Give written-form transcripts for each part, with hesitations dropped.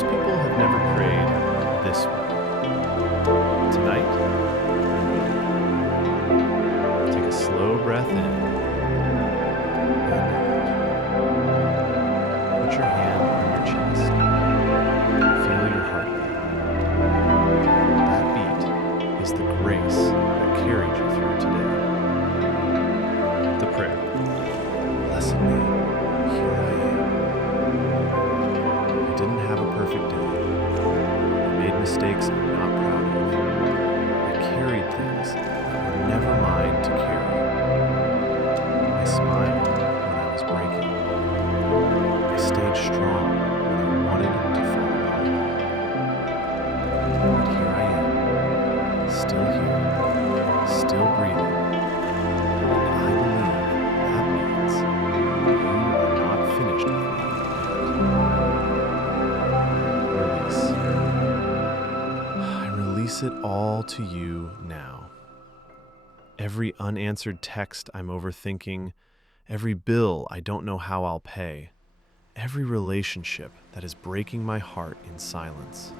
Most people have never prayed this way. Tonight, take a slow breath in and out. Put your hand on your chest. Feel your heartbeat. That beat is the grace that carried you through today. The prayer. Blessed name, here I am. I didn't have a perfect day. I made mistakes I'm not proud of. I carried things I would never mind to carry. I smiled when I was breaking. I stayed strong when I wanted to fall apart. But here I am, still here, still breathing. And I believe that means you are not finished with me yet. Release. I release it all to you now. Every unanswered text I'm overthinking, every bill I don't know how I'll pay, every relationship that is breaking my heart in silence,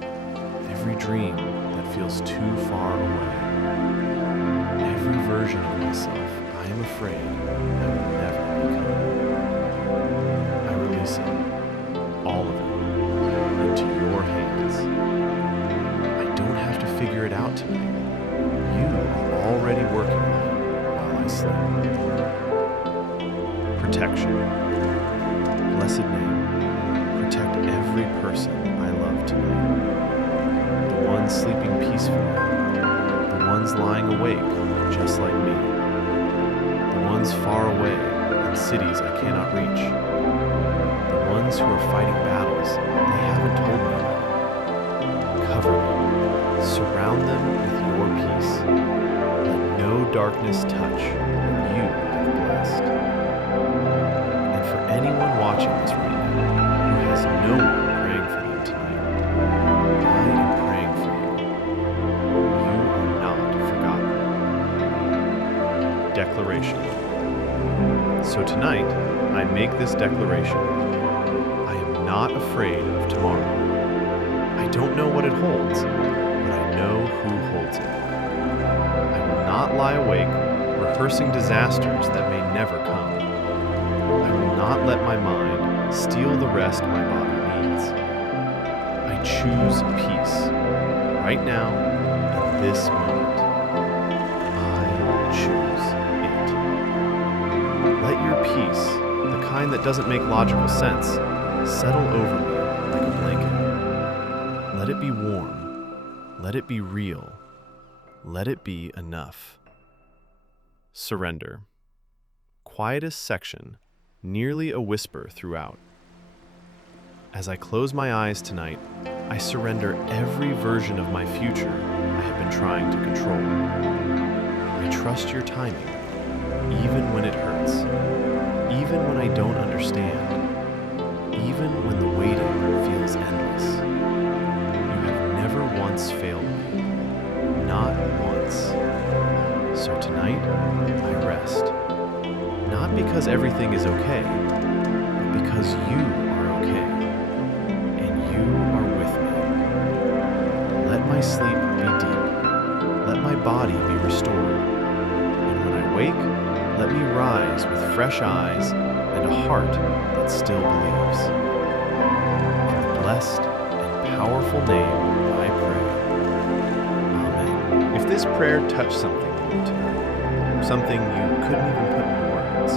every dream that feels too far away, every version of myself I am afraid I will never become. I release it, all of it, into your hands. I don't have to figure it out tonight. You are already working on it while I sleep. Protection. Blessed name, protect every person I love tonight. The ones sleeping peacefully, the ones lying awake just like me, the ones far away in cities I cannot reach, the ones who are fighting battles they haven't told me about. Cover them, surround them with your peace. Let no darkness touch what you have blessed. And for anyone watching this right now who has no one praying for them tonight, I am praying for you. You are not forgotten. Declaration. So tonight, I make this declaration. I am not afraid of tomorrow. I don't know what it holds, but I know who holds it. I will not lie awake, rehearsing disasters that may never come. I will not let my mind steal the rest my body needs. I choose peace, right now, in this moment. I choose it. Let your peace, the kind that doesn't make logical sense, settle over me like a blanket. Let it be warm. Let it be real. Let it be enough. Surrender. Quietest section, nearly a whisper throughout. As I close my eyes tonight, I surrender every version of my future I have been trying to control. I trust your timing, even when it hurts, even when I don't understand, even when the waiting feels endless. You have never once failed me, not once. So tonight, I rest. Not because everything is okay, but because you are okay, and you are with me. Let my sleep be deep. Let my body be restored. And when I wake, let me rise with fresh eyes and a heart that still believes. In the blessed and powerful name I pray. Amen. If this prayer touched something in you tonight, something you couldn't even put into words,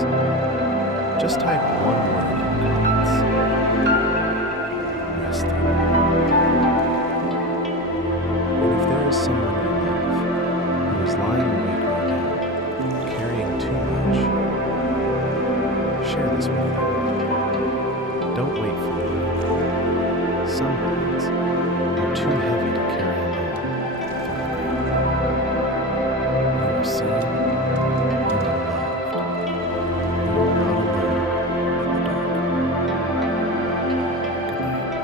just type one word in the comments. Resting. And if there is someone you love who is lying awake right now, carrying too much, share this with them. Don't wait for them. Some burdens are too heavy to carry alone. You are seen.